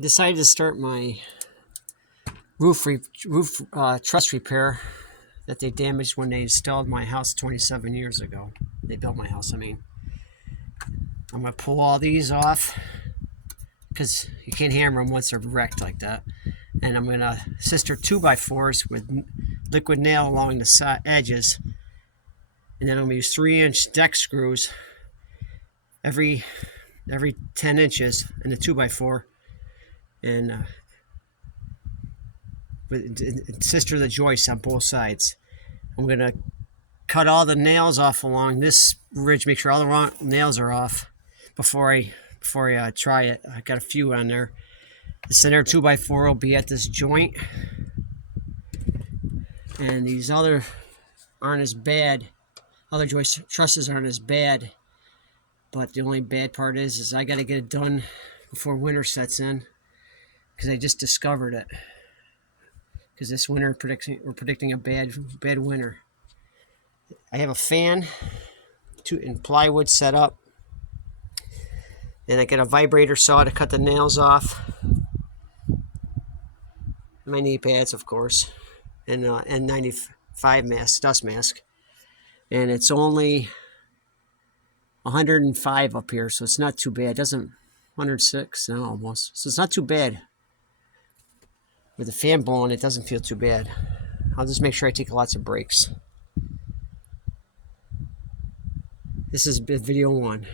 I decided to start my roof truss repair that they damaged when they installed my house 27 years ago. They built my house, I mean. I'm going to pull all these off because you can't hammer them once they're wrecked like that. And I'm going to sister 2x4s with liquid nail along the edges. And then I'm going to use 3-inch deck screws every 10 inches in the 2x4. And sister the joists on both sides. I'm going to cut all the nails off along this ridge, make sure all the nails are off before I try it. I got a few on there. The center 2x4 will be at this joint, and these other aren't as bad. Other joist trusses aren't as bad, but the only bad part is I got to get it done before winter sets in, because I just discovered it. Because this winter we're predicting a bad winter. I have a fan in plywood set up, and I got a vibrator saw to cut the nails off. My knee pads, of course, and N95 mask, dust mask, and it's only 105 up here, so it's not too bad. It doesn't 106 now almost, so it's not too bad. With the fan blowing, it doesn't feel too bad. I'll just make sure I take lots of breaks. This is video 1.